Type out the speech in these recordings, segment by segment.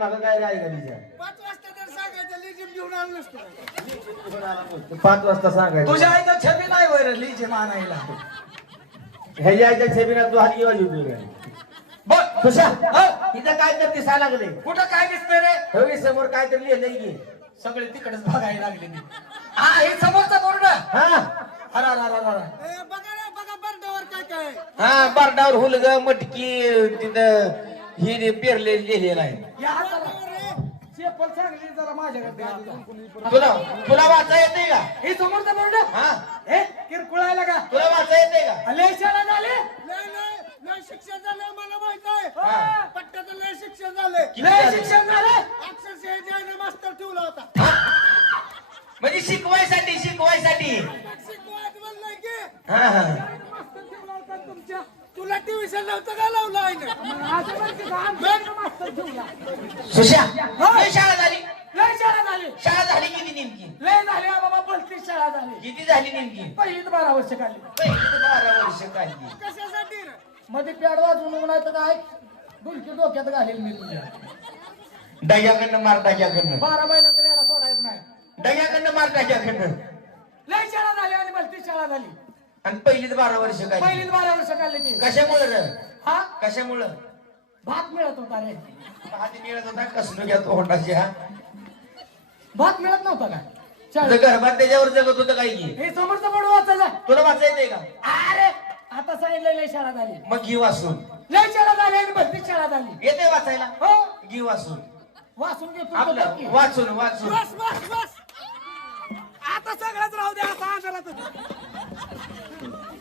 काय पाच वाजता तर सांगायचं लिजिम घेऊन आलो नसतो. पाच वाजता सांगायचं. तुझ्या आईचं छबी नाही वर लिहिजे मानायला ह्याच्या आईच्या छबिना तू येतोय काय बघ तुषा हा? इथं काय तर दिसायला लागले. कुठं काय दिसतंय रे? हो की समोर काय तर लिहिलंय की. सगळे तिकडेच बघायला लागले मी. हा हे समोरचा बोर्ड. हा. अरे अरे अरे अरे ए, बघा ना बघा बर्डावर काय काय. हा बारडावर हुलग मटकी तिथं ही पेरले लिहिलेलं आहे. या हाताला. चांगली जरा माझ्याकडे द्या. तुला तुला वाचा येते का? हे समोरचा बोर्ड हा? हे किरकुळायला का तुला वाचा येते का? लय शाळा झाले. लय शिक्षण झालंय मला माहीत आहे. हा. पट्ट्याचं लय शिक्षण झालंय. किती लय झाले? शिक्षण झाले अक्षरशः मास्तर ठेवला होता. म्हणजे शिकवायसाठी शिकवायसाठी. शिकवायचं म्हणलंय की. हा हा. मास्तर ठेवला होता तुमच्या. तुला ट्युशन नव्हतं का लावलं ठेवला सुशा लय शाळा झाली. लय शाळा झाली. शाळा झाली किती नेमकी? लय झाली हा बाबा पलतीस शाळा झाली. किती झाली नेमकी? पहिली तर बारा वर्ष काढली. पहिली बारा वर्ष काढली. कशासाठी रे? मध्ये पॅड वाजवून उन्हायचं काय? डुलकी डोक्यात घालेल मी तुझ्या. डग्याकडनं मार डग्याकडनं बारा महिन्यात तर याला सोडायचं नाही. डग्याकडनं मार डग्याकडनं लय शाळा झाली आणि पलतीस शाळा झाली. आणि पहिली तर बारा वर्ष काढली. पहिलीच बारा वर्ष काढली ती. कशामुळं रे? हा? कशामुळं? भात मिळत होता रे. हाती मिळत होता? कसलो घ्या तो हा? भात मिळत नव्हता काय तुझं शाळेत घरभात त्याच्यावर जगत होतं काय की हे समोरचं बोर्ड वाचायचा तुला वाचा येते का? अरे आता सांगितलं लय शाळा झाली. मग घी वाचून. लय शाळा झाली आणि पलतीस शाळा झाली. येते वाचायला? हो. घी वाचून. वाचून घेतो आपलं वाचून वाचून. बस बस बस. आता सगळंच राहू दे आता अंधारात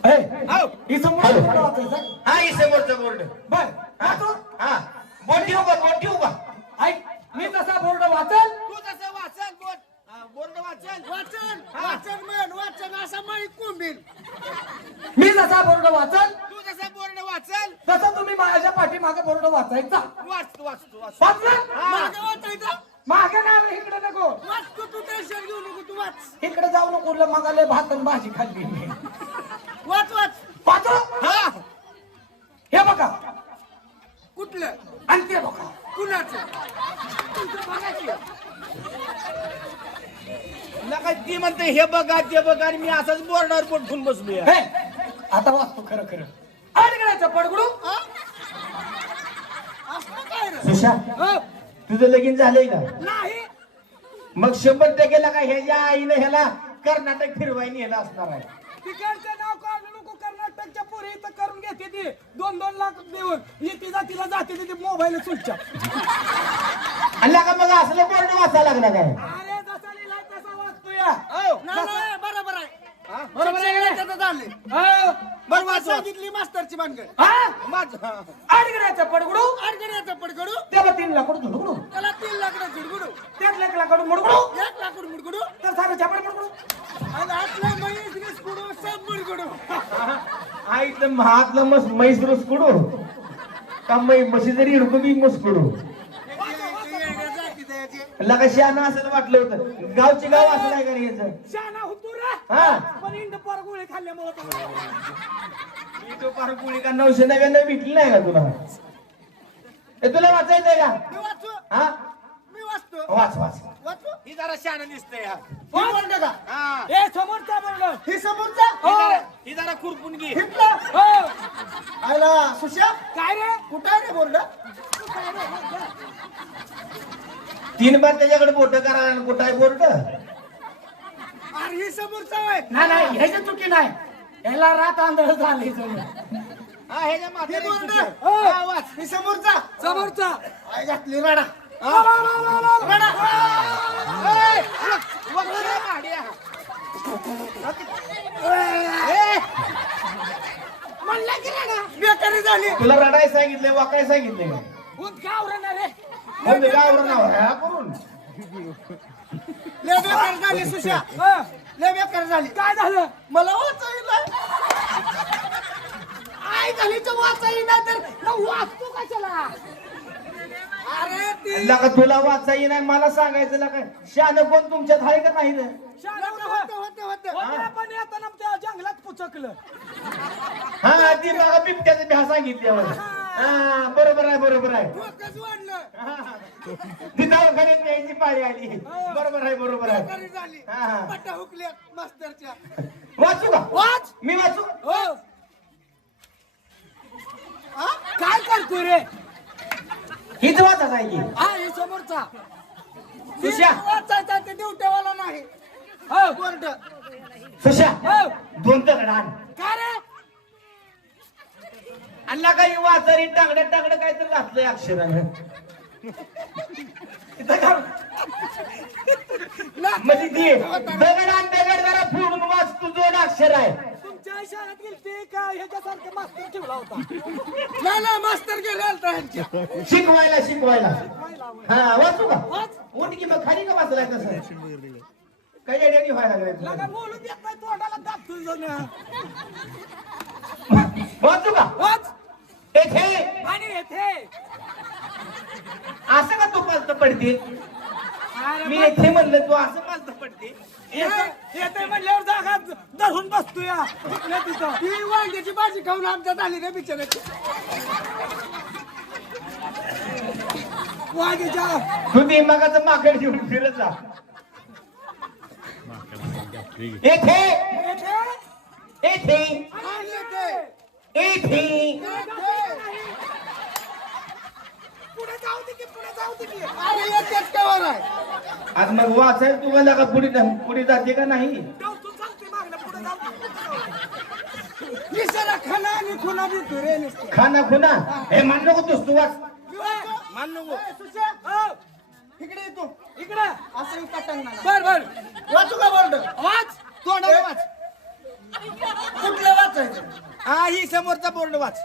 ही. हा ही समोरचं बोर्ड. बर हा हा. ऐक मी तसा बोर्ड वाचल तू तसं वाचन बोल बोर्ड वाचन वाचन वाचन म्हण वाचन असा माहीत कोंबील मी जसा बोर्ड वाचल तू तसा बोर्ड वाचन तसं तुम्ही माझ्या पाठीमागे बोर्ड वाचायचा. वाच वाच तू वाच वाचलं मागं वाचायचं? मागे नाही इकडे नको. वाच तू तू टेन्शन घेऊ नको तू वाच. इकडे जाऊ नको उरलं मग लय भात आणि भाजी खाल्ली मी वाच वाच वाचू हा हे बघा कुठलं आणि ते बघा कुणाचं तुमचं बघायचं. नका ती म्हणते बघा आणि मी असाच बोर्डावर पडून बसलोय. हे, आता वाचतो खरं खरं. अडगडायचं पडगडू? असं काय रे? सुशा हो, तुझं लगीन झालंय का? नाही. मग शंभर टक्केला का ह्याच्या आईनं ह्याला कर्नाटक फिरवाय नेलं असणार आहे. तिकडचं नाव काढू नको कर्नाटकच्या पोरी इथं करून घेते ती. दोन दोन लाख देऊन येते जातीला जाते ती मोबाईल स्विच आणि का मग असलं बोर्ड वाचायला लागला काय? अरे जसा लिहिलाय तसा वाचतो या नाही, नाही, बरोबर आहे. बरोबर आहे का? नाही? त्याचं झाले हो. सांगितली मास्तरची हा? माझ अडगडायचं पडगडू? अडगड्याचं पडगडू. त्याला तीन लाकूड झुडगडू. त्याला तीन लाकडं झुडगुडू. एक लाकूड मुडगडू. एक लाकूड मुडगुडू. तर सारं छापड मुडगडू. आणि आतलं सब मुडगुडू. आईतलं महातलं मस म्हैस रुसकुडू का मै म्हशी जरी बी मुसकुडू लगा शहाणा असं वाटलं होतं. गावची गाव असं नाही का रे याचं? शाना होतो रे. हा? पण इंड पर गोळी खाल्ल्यामुळे मी तो पार पुळी का नऊशे नव्याण्णव भेटली नाही का तुला? ए, तुला वाचायचंय का? मी वाचू? हा? मी वाचतो. वाच वाच. वाचू? ही जरा शान दिसतंय हा. ही बोर्ड का? हा. ए समोरचा बोललो ही समोरचा? ही. जरा- ही जरा खुरपून घे. हिटला हो. आयला सुशा काय रे? कुठं आहे रे बोर्ड तीन बार त्याच्याकडे बोट करा आणि कुठं आहे बोर्ड अरे ही समोरचा आहे. नाही नाही ह्याची चुकी नाही. ह्याला रात आंधळ झाली सगळं. हा ह्याच्या ही बोर्ड आहे. हो. हा, वाच ही समोरचा. समोरचा. आई घातली राडा. रडा. ए, वक्र माड्या. म्हणला की राडा. बेकारी झाली. तुला रडाय सांगितलंय वाकाय सांगितलंय. का उत गावरण रे म्हणजे गावरान नाव आहे, हा? करून लय बेकार झाली सुशा. हं. लय बेकार झाली. काय झालं? मला वाचायला. आई झालीच वाचाई ना तर न वाचतो कशाला? अरे ती लका तुला वाचा नाही मला सांगायचं लका शान कोण तुमच्यात आहे का नाही रे? होतं होतं. होतं होतं पण येताना त्या जंगलात पुचकलं. हा ती मला बिबट्याचं भ्या सांगितल्यावर. हा बरोबर आहे बरोबर आहे. डोकंच वाढलं? ती दवाखान्यात न्यायची पाळी आली. बरोबर आहे बरोबर आहे. तरी झाली. हा, हा. पट्ट्या हुकल्या मास्तरच्या. वाचू का? वाच. मी वाचू? हो. हा? काय करतोय रे? हीच वाचा आहे की? हा हे समोरचा. सुश्या वाचायचा ते ड्युट्यावाला नाही. हो बोर्ड. सुशा. हो. दोन आण. काय रे? आणला काही वाचारी टांगड्या टांगडं काहीतरी घातलंय अक्षरानं? म्हणजे ती दगड आण दगड जरा फोडून वाच तू दोन अक्षर आहे. तुमच्या शाळेत गेलते का? ह्याच्यासारखं मास्तर ठेवला होता. नाही नाही मास्तर गेले आलता ह्यांच्या शिकवायला शिकवायला. हा वाचू का? वाच. उठ की मग खाली का वाचलाय तसं? काही व्हायला लागल्या लगा देत नाही तोंडाला वाचू का? वाच. येथे? आणि येथे. असं का तू पालत पडते मी येथे म्हणलं तू असं पालत पडते येते म्हणल्यावर जागा धरून बसतो या तिथं. ही वांग्याची भाजी खाऊन आमच्यात आली रे बिचाराची वाघेच्या तू ते मगाचं माकड घेऊन फिरत जा. येथे? येथे? येथे? आणि येते. येथे पुढे जाऊ दे की पुढे जाऊ दे की अरे येतेच कवर आहे आज मग वाचायला तुम्हाला का पुढे पुढे जाते का नाही? खाना आणि खुना देतो रे नुसतं. खाना खुना? हे. मान नको तूच तू वाच मान नको. हो, इकडे येतो इकडे. असं पटंग बर बर. वाचू का बोर्ड? वाच. तोंडाला वाच. कुठलं वाचायचं? हा ही समोरचा बोर्ड वाच.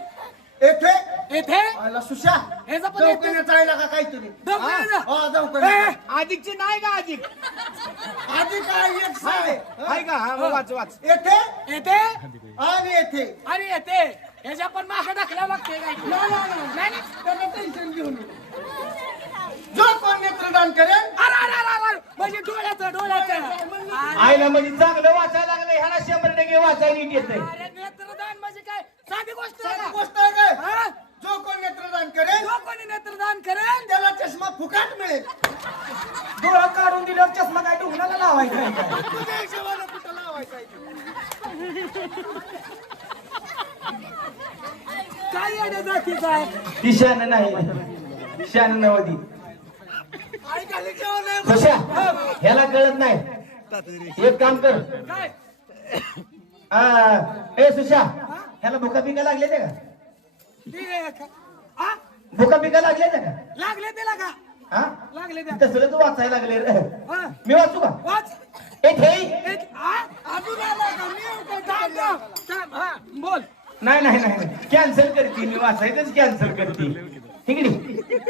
येथे? येथे? आला सुशा. ह्याचा पण येते. चौकण्यात राहिला का काहीतरी. हा? अधिकची नाही का अधिक आधी काय एक आहे का? हा मग वाच वाच. येथे? येथे? आणि येथे? आणि येते ह्याच्या पण मागे टाकल्या लागते काय? नाही, नाही, नाही. त्याला टेन्शन घेऊ नये जो कोण नेत्रदान करेल? अरे अरे अरे अरे. म्हणजे डोळ्याचं डोळ्याचं. अरे आईला म्हणजे चांगलं वाचायला लागलं ह्याला शंभर टक्के वाचायला नीट येतंय. अरे नेत्रदान म्हणजे काय? साधी गोष्ट आहे. साधी? गोष्ट आहे काय हा? जो कोण नेत्रदान करेल जो कोणी नेत्रदान करेल त्याला चष्मा फुकाट मिळेल. डोळा काढून दिल्यावर चष्मा काय डुंगणाला लावायचा आहे? तुझ्या हिशोबानं कुठं लावायचा आहे? ते? काय येण्या जातीचं आहे ती शान नाही. शान नवदी कशा? ह्याला कळत नाही. एक काम कर. काय? आ, ए सुशा. ह्याला भुका पिका लागले ते का? ठीक आहे? भुका पिका लागले ते का? लागले त्याला का? हा लागले तसलं तू वाचायला लागले रे. मी वाचू का? वाच. बोल. नाही नाही नाही कॅन्सल करते मी. वाचायचंच कॅन्सल करते. इकडे.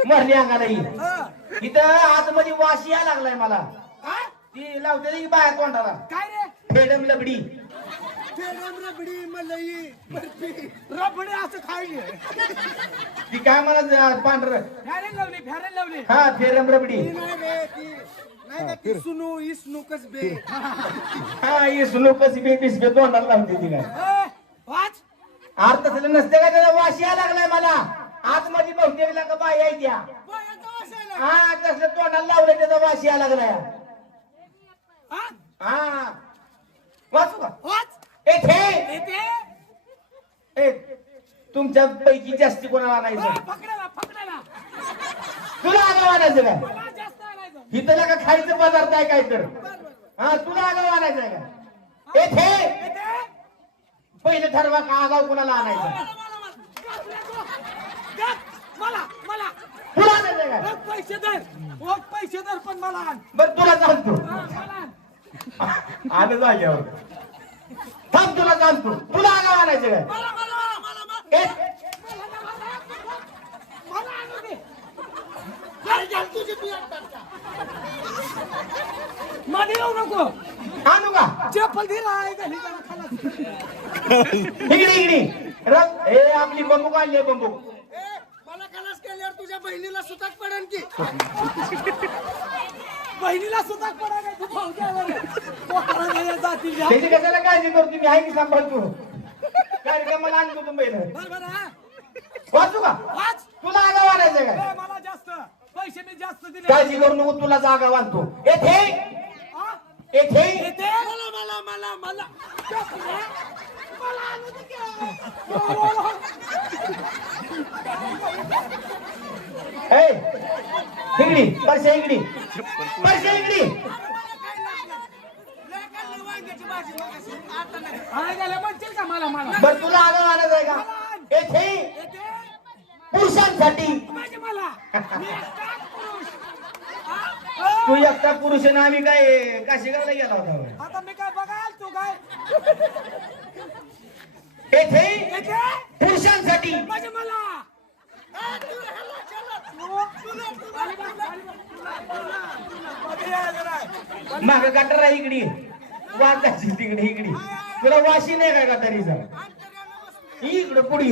मरली अंगाला ही हा. इथं आतमध्ये वास या लागलाय मला? ती लावते बाया तोंडाला. काय रे? फेडम लबडी. रबडी मलई बर्फी रबडे असं खायले. ती काय मला पांढर? फॅरेन लावली फॅरेन लावली. हा फेरम रबडी. ती नाही रे ती नाही का ती सुनू इसनू कसबे हा ही सुनो कशी बे बिस्के तोंडाला लावते ती काय. ए, वाच. अर्थ तसलं नसते का त्याचा वास या लागलाय मला. आतमध्ये बहुतेक का बाई आहे त्या. हा तसलं तोंडाला लावलं त्याचा वास या लागलाय. हा? हा. वाचू का वाच. येथे? तुमच्या पैकी जास्ती कोणाला आणायचं? तुला आगाव आणायचं काय मला जास्त आणायचं. इथं का खायचं पदार्थ आहे काय तर. हा तुला आगाव आणायचं आहे का? येथे? येते पहिले ठरवा का आगाव कोणाला आणायचं? मला, मला, मला. गप, मला मला. तुला आणायचं आहे का? ओक पैसे दर ओक पैसे दर पण मला आण. बरं तुला सांगतो. हा, मला आण. आलं जाग्यावर थांब तुला सांगतो तुला आगाव आणायचं काय? मध्ये येऊ नको. आणू का चप्पल दिला इकडे इकडे. रंग. हे आपली आहे बंबूक. ए, मला खलास केल्यावर तुझ्या बहिणीला सुताक पडेल की. बहिणीला सुद्धा. त्याची कशाला काळजी करतो? मी आहे की सांभाळतो कार्यक्रमाला आणतो तुम्ही बरं बरं हा. वाचू का? तुला आगाव आणायचं काय? मला जास्त. पैसे मी जास्त दिले. काळजी करू नको तुला जागा बांधतो येथे? येथे. येते मला मला मला मला. मला इकडी परशा इकडी परशा इकडी बर तुला आलं आलं आहे का? येथे पुरुषांसाठी? तू एकटा पुरुष ना आम्ही काय काशीगावला गेला होता. आता मी काय बघाल तू काय? येथे पुरुषांसाठी. माझे मला ए, तू ह्याला चला. तुला तुला माग गटर आहे इकडी. वाजायची तिकडे इकडी. तुला वाशी नाही काय गटारीचा. इकडं पुढे.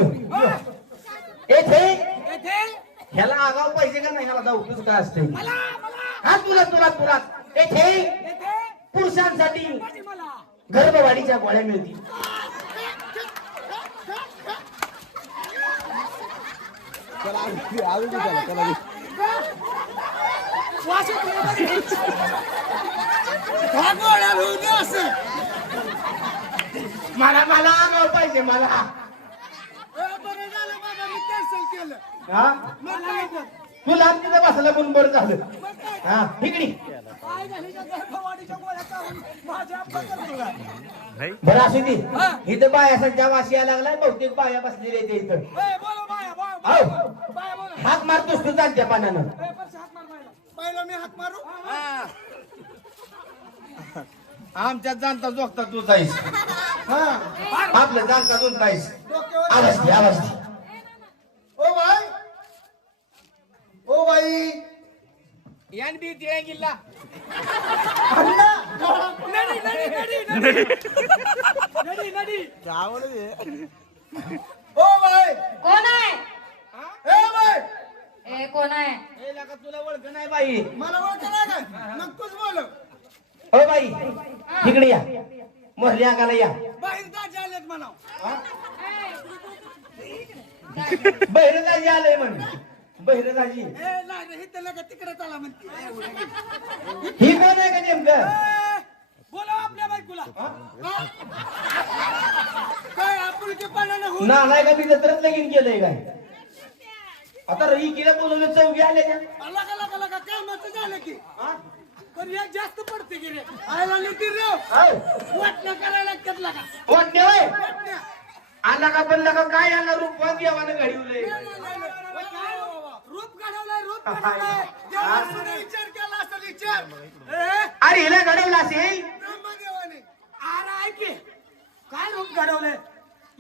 येथे? ह्याला आगाव पाहिजे का नाही? ह्याला जाऊ तुझं काय असते मला मला. हा तुला तुला तुला. येथे? पुरुषांसाठी गर्भवाढीच्या गोळ्या मिळतील. गोळ्या होऊ दे असं. मला मला आगाव पाहिजे मला बरं झालं बाबा मी कॅन्सल केलं हा तुला तिथं बसायला म्हणून बरं झालं हा इकडी काय झालं त्या गर्भवाढीच्या गोळ्या माझ्या बरं असू दे हा. इथं बाया सध्या वाशी यायला लागलाय बहुतेक बाया बसलेल्या आहेत इथं ए, बाया बाया हो. बाया हात मारतोस तू चालत्या पानानं. पहिलं मी हाक मारू? हा. आमच्यात जाणता जोगता तू जाईस. हा. आपलं जाणता दोन ताईस. डोक्यावर आवाज दे आवाज दे. O by. O by. यान बी तिळंगिल्ला नडी नडी नडी. नडी. नडी नडी. O by. कोण आहे? ए कोण आहे? ए, लका तुला ओळख नाही बाई. मला ओळख नाही मग तूच बोल हो बाई. इकडे या. मोरली अंगाला या. बाहेर दाजी आलेत म्हणा बहिरदाजी आलंय म्हण. बहिरदाजी ए नाही हे त्याला का तिकडे चला म्हणते. ही कोण आहे का नेमकं? बोला आपल्या बायकोला. काय आपुलकी पाण्यानं ना नाही का मी जत्रच लगीन केलंय काय? आता रही केलं बोलवलं चौघी आले का आला का लगा लगा कामाचं झालं की. पण एक जास्त पडते की रे. आयला लिहिती रे. हाय. वाटणं करायला घेतला का देवाय वाटण्या आला का पण का काय आला? रूपात देवानं घडवलंय. रूप काढवलाय रूप हाय. काढवलाय देवाने विचार केला असेल विचार. ए, अरे हिला घडवलं असेल? ब्रह्मदेवाने. अरे ऐक की. काय रूप घडवलंय?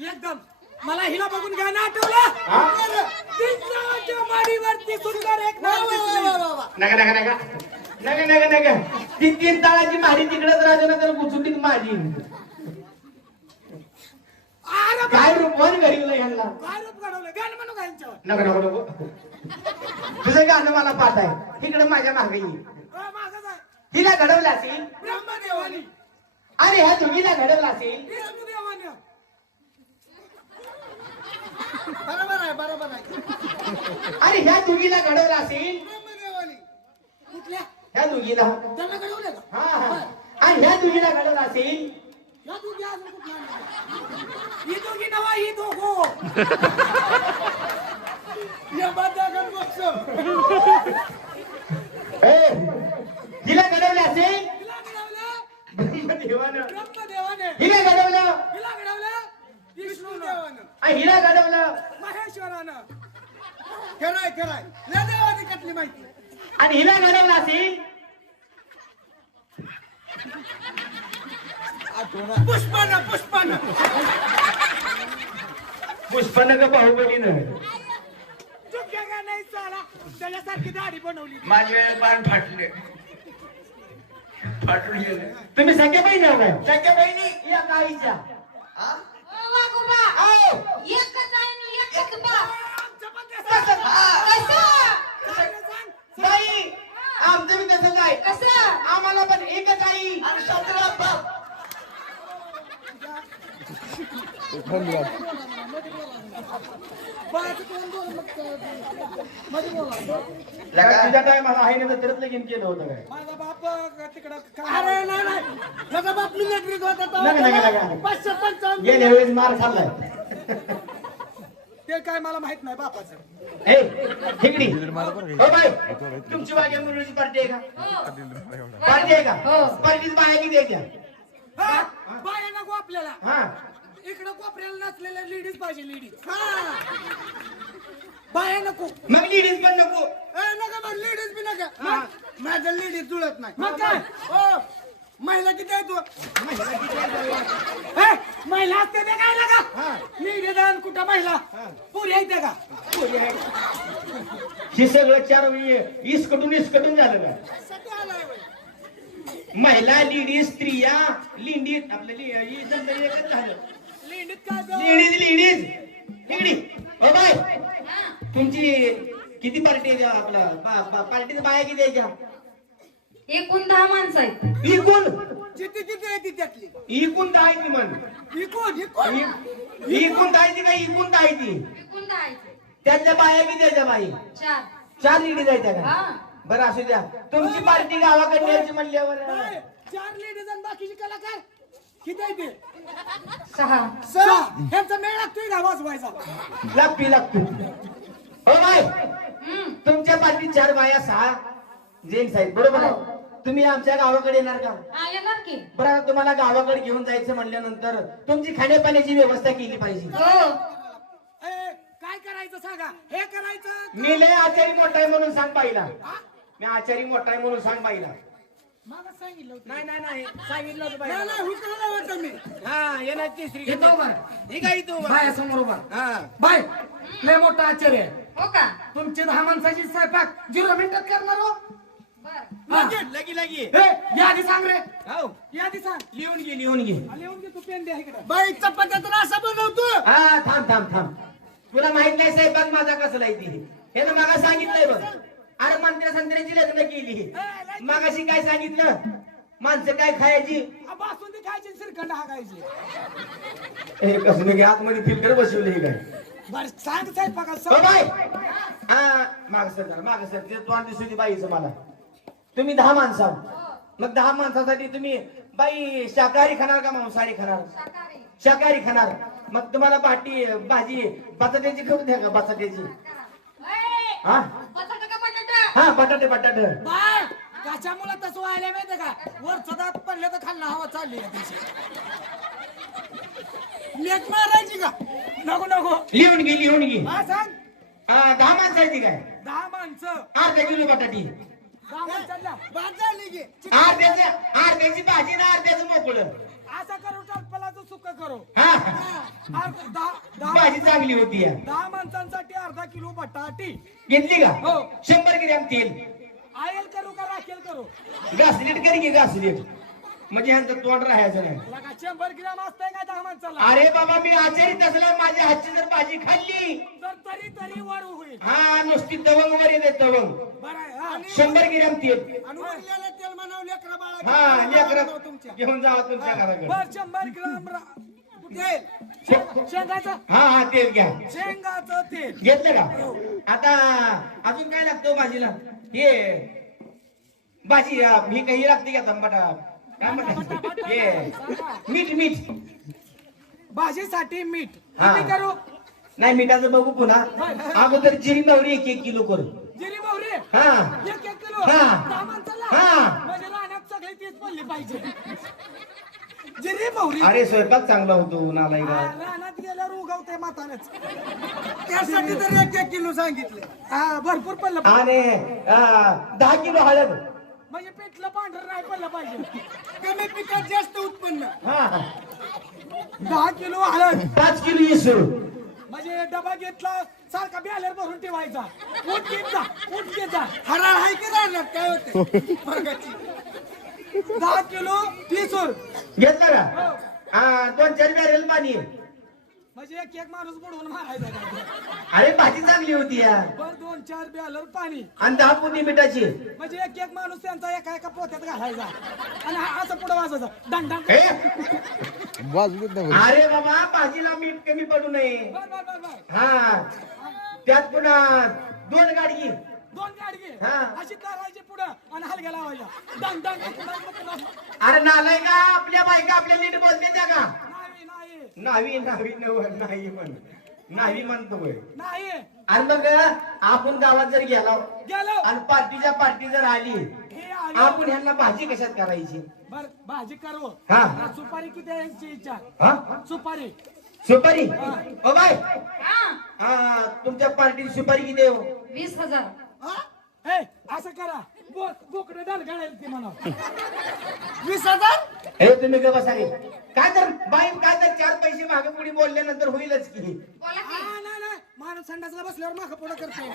एकदम. मला हिला बघून ना आठवलं? दिवसाच्या माडीवरती सुंदर एक नाव दिसली. नका नका नका. नका नका नका. ती तीन ताळाची मारी तिकडेच ना तर गुचुटीत माझी अरे काय रूप? घडवलं गाणं म्हणू का यांच्यावर? नको नको नको. तुझं गाणं मला पाठ आहे. तिकडे माझ्या मागे. हिला घडवलं असेल? ब्रह्मदेवानी. अरे ह्या दोघीला घडवलं असेल? बरोबर आहे. अरे ह्या दोघीला घडवलं असेल? कुठल्या? ह्या दोघीला. त्यांना घडवलं का? हा हा. आणि ह्या दोघीला घडवलं असेल? या दोघी अजून कुठल्या आणल्या? ही दोघी नवा ही दोघो. या बाजागात बघतो ए, हिला घडवलं असेल? हिला घडवलं? ब्रह्मदेवानं. ब्रह्मदेवाने. हिला घडवलं? हिला घडवलं? हिला घडवलं महेश्वरानं. खराय खराय लय देवाने कटली माहिती? आणि हिला घडवलं असेल पुष्पानं पुष्पानं. पुष्पन का बाहुबलीनं का नाही चाला त्याच्यासारखी दाढी बनवली. माझे पान फाटले. फाटून गेले. तुम्ही सगळे बहिणी आहो काय सगळ्या बहिणी? या काळीच्या ओ वाघोबा एकच आहे आणि एकच बा आमचं पण तसं. कसं काय रे सांग? बाई आमचं बी तसंच आहे कसं आम्हाला पण एकच आई आणि सतरा तुझ्या टायमाला लगीन केलं होतं काय? माझा बाप तिकडं काय- अरे नाही नाही. त्याचा बाप मिलिटरीत होता नका, नका, तेव्हा नका. पाचशे पंचावन्न गेल्या वेळेस मार खाल्लाय. ते काय मला माहीत नाही बापाचं. ए ठिकडी हो बाई. तुमची वाग्या मुलीची पार्टी आहे का? हो. पार्टी आहे का? हो. पार्टीत बाया किती आहे त्या हा, बाया नको आपल्याला. हा. इकडं कोपऱ्याला नसलेल्या लेडीज पाहिजे लेडीज बाया नको. मग लेडीज पण नको. ए, नका मग लेडीज बी नका. माझं लेडीज जुळत नाही. मग काय? हो. महिला किती आहे तू? हे, महिला असते ते काय लागा निवेदन कुठं महिला? पुरी आहे का? हे सगळं चार इसकटून इसकटून झालं होय. महिला लेडीज स्त्रिया लिंडीत आपल्या लि- ही एकच झालं. लेडीज काय गं? Ladies bye. तुमची किती पार्टी आहे आपला? पार्टीत बाया किती आहे एकूण दहा माणसं आहेत. इकून किती किती आहे ती त्यातली इकून दहा आहे ती म्हण. इकून इकून इ- इकून दहा आहे ती का इकून दहा आहे ती? एकूण दहा आहेत त्यातल्या बाया किती आहे त्या बाई? चार. चार लेडीज आहेत त्या का? हा. बरं असू द्या. तुमची पार्टी गावाकडे म्हणल्यावर चार लेडीज आणि बाकीचे कलाकार. किती आहे ते? सहा. सहा. ह्यांचा मेळ लागतोय का वाजवायचा लागती लागती हो बाय तुमच्या पार्टीत चार बाया सहा जेंट्स आहेत बरोबर आहे? तुम्ही आमच्या गावाकडे येणार का? हा येणार की. बरं आता तुम्हाला गावाकडे घेऊन जायचं म्हणल्यानंतर तुमची खाण्यापाण्याची व्यवस्था केली पाहिजे. हो. ए, काय करायचं सांगा? हे करायचं मी लय आचारी मोठा आहे म्हणून सांग पाहिला मी आचारी मोठा आहे म्हणून सांग पाहिला मला सांगितलं होतं. नाही नाही नाही सांगितलं होतं नाही बाई नाही हुकला होता मी. हा येणार तिसरी येतो बरं. ठीक आहे तू बाया समोर उभा हा. बाय लय मोठा आश्चर्य आहे. हो का? तुमची दहा माणसाची स्वयंपाक झिरो मिनिटात करणार हो. बर. हा. लगी लगी ए, यादी सांग रे. हो यादी सांग. लिहून घे लिहून घे. आ, लिहून घे तू पेन द्या इकडे. बाई चपात्या तर असा बनवतो. हा थांब थांब थांब. तुला माहीत नाही स्वयंपाक माझा कसला आहे ती. हे ना मागा सांगितलंय बघ. मंत्र्या संत्र्याची लग्न केली. मागाशी काय सांगितलं? माणसं काय खायची? बासुंदी खायची श्रीखंड हाकायची हे कसं आतमध्ये फिल्टर बसवले हे काय? बर सांग स्वयंपाकात हो सांग. बाय हा माग सर जरा माग सर ते तोंड दिसू दे बाईचं मला. तुम्ही दहा माणसं. मग दहा माणसासाठी तुम्ही बाई शाकाहारी खाणार का मांसाहारी खाणार? शाकाहारी. शाकाहारी खाणार. मग तुम्हाला पाटी भाजी बटाट्याची खाऊ द्या का बटाट्याची? ए, हा? हा बटाटे बटाटे. बाय कशामुळे तसं व्हायला माहितीये का? वर दात पडले तर खाल्ला हवा चालली आहे मारायची का? नको नको. लिहून घे लिहून घे. हा सांग. दहा माणसाची काय दहा माणसं. अर्धा किलो बटाटी. दहा माणसांना. बाद झाली की अर्ध्याचं अर्ध्याची भाजी ना अर्ध्याचं मोकळं. असं करू टलपलाचं करू. हा? अर्ध- दहा चांगली होती या दहा माणसांसाठी अर्धा किलो बटाटी. घेतली का? हो. शंभर ग्रॅम तेल. आयल करू का राखेल करू? घासलीट कर की घासलीट? म्हणजे ह्यांचं तोंड राहायचं नाही. लगा शंभर ग्रॅम असतंय का दहा माणसाला? अरे बाबा मी आचारीत असलं माझ्या हातची जर भाजी खाल्ली तर तरी तरी वर होईल. हा नुसती तवंग वर येते तवंग बरं आहे, हा. शंभर ग्रॅम तेल. उरलेलं तेल म्हणावं लेकरा बाळा हा लेकर तुमच्या. घेऊन जा तुमच्या घराकडे. बर शंभर ग्राम रा- तेल. शेंग- शेंगाचं? हा हा तेल घ्या. शेंगाचं तेल. घेतलं का? आता अजून काय लागतं भाजीला? हे भाजी अं, ही काही लागते का तंबाटा? काय हे मीठ. मीठ. भाजीसाठी मीठ. हा. किती करू. नाही मिठाचं बघू पुन्हा. अगोदर जिरी नवरी एक एक किलो करू. जिरी मोहरी? हा. एक एक किलो? हा. दहा माणसाला? हा. म्हणजे राहण्यात सगळी तीच पडली पाहिजे. जिरी मोहरी? अरे स्वयंपाक चांगला होतो उन्हाला हा. रानात गेल्यावर उगवते म्हातारच. त्यासाठी तर एक एक किलो सांगितले. हा भरपूर पडलं. आणि अं, दहा किलो हळद. म्हणजे पिठलं पांढरं नाही पडलं पाहिजे. कमी पिकात जास्त उत्पन्न. हा. दहा किलो हळद. पाच किलो इसळ. म्हणजे डबा घेतला सारखा बॅलर भरून ठेवायचा. उठ घेत जा उठ घेत जा. हराळ आहे की राहणार काय होते दहा किलो लिसूर घेतलं का? हा. दोन चार बॅरेल पाणी. म्हणजे एक एक माणूस बुडवून मारायचा काय. अरे भाजी चांगली होती या बर दोन चार ब्यालर पाणी. आणि दहा पुती मिठाची. म्हणजे एक एक माणूस त्यांचा एका एका पोत्यात घालायचा. आणि हा असं पुढे वाजायचं. डंग डंग. हे? वाजवीत नाही अरे बाबा भाजीला मीठ कमी पडू नये. बर बर बर बर. हा. त्यात पुन्हा दोन गाडगी दोन गाडगे हा. अशी धरायची पुढं आणि हलग्या लावायच्या. डंग डंग डंग. डंग. अरे नालाय का आपल्या बायका आपल्या नीट बोलते त्या का? नावी नावी नव नाही म्हण. नावी म्हणतो होय. नाही. आणि मग आपण गावात जर गेलो गेलो. आणि पार्टीच्या पार्टी जर आली हे आले. आपण ह्यांना भाजी कशात करायची? बर भाजी करू. हा. सुपारी किती आहे यांची इच्छा? हा? सुपारी. सुपारी? ओ बाय. हा. हा तुमच्या पार्टीची सुपारी किती आहे हो? वीस हजार. हा? असं करा. बोकडे डाल घालायला ते म्हणा वीस हजार? हे तुम्ही ग बसा रे काय तर बाई काय तर चार पैसे मागे पुढे बोलल्यानंतर होईलच की. हा, नाही नाही. माणूस संडासला बसल्यावर मागं पुढं करते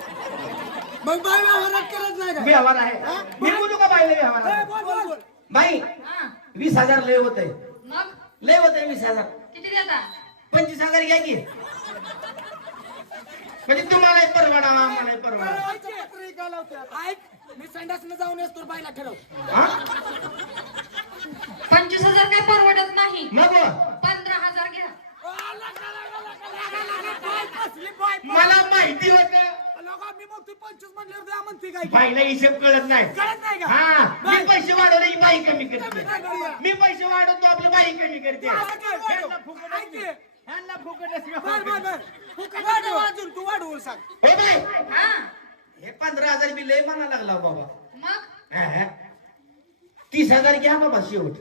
मग बाय व्यवहारात करत नाही का? व्यवहार आहे. मी बोलू का बाईला व्यवहार ए, आहे? बोल. बोल बोल. बाई हा. वीस हजार लय होत आहे मग? लय होत आहे वीस हजार. किती देता? पंचवीस हजार घ्या की. म्हणजे तुम्हाला परवडा आम्हाला परवडा. पत्र का लावतात? ऐक. मी संडासनं जाऊन येतो बायला ठरव. हा? पंचवीस हजार काही परवडत नाही? पंधरा हजार घ्या. मला माहिती होत. मी मग तू पंचवीस म्हणल्यावर द्या म्हणते काय? बाईला हिशेब कळत नाही. कळत नाही का? हा मी पैसे वाढवले ही बाई कमी करते. काय करूया? मी पैसे वाढवतो आपली बाई कमी करते. असं काय? ऐक की. ह्यांना फुकटच बर बर बर फुकट वाढव वाढव. अजून तू वाढवून सांग. हो बाई. हा. हे पंधरा हजार बी लय म्हणा लागला हो बाबा. मग? हा. तीस हजार घ्या बाबा शेवट.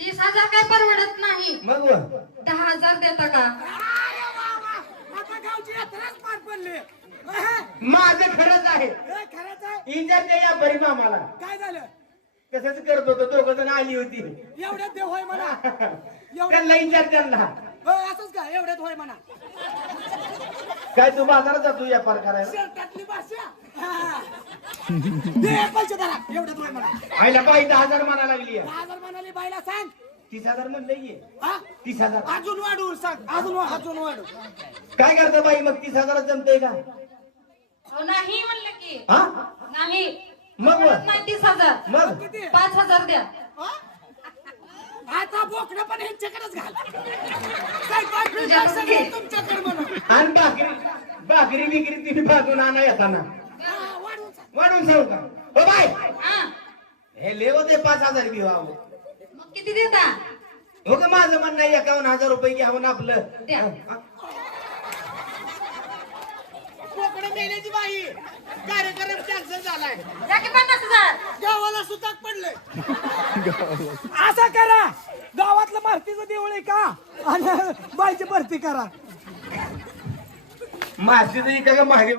तीस हजार काही परवडत नाही. मग व? दहा हजार देता का? अरे वा, वा. आता गावची यात्राच पार पडली. अहं. माझं खरंच आहे. हे खरंच आहे? इंजर या बरी मामाला. काय झालं? तसंच करत होतो दोघ जण आली होती. एवढ्यात देव होय म्हणा एवढ्यात त्यांना इंजर त्यांना. असंच का? एवढ्यात होय म्हणा. काय तू बाजारात जातो व्यापार करायला? शर्टातली भाषा. हा. दे पैसे धरा. एवढ्यात होय म्हणा. आईला बाई दहा हजार म्हणा लागली आहे. दहा हजार म्हणाली बाईला सांग. तीस हजार म्हणलं की. हा? तीस हजार. अजून वाढवून सांग. अजून वाढ. अजून वाढव काय करता बाई? मग तीस हजार जमतंय का? अहो, नाही म्हणलं की. हा? नाही. मग व? परवडत नाही तीस हजार. मग? किती? पाच हजार द्या? आता बोकडं पण ह्यांच्याकडेच घाल. काय काय फिरणार सगळं तुमच्याकडे म्हणा. आणि भाकरी. भाकरी बिकरी तुम्ही भाजून आणा येताना. हा, वाढवून सांग. वाढून सांगू का? हो बाय. हा. लेव ते पाच हजार व्हावं. मग किती देता? हो का माझं म्हणणं आहे एकावन्न हजार रुपये घ्यावं ना आपलं. द्या. हा? कोकडे मेल्याची बाई. कार्यक्रम कॅन्सल झालाय. पन्नास हजार? गावाला सुताक पडलंय. असं करा. गावातलं मारुतीचं देऊळ आहे का? आणि बाईची भरती करा. मासे तरी का मागे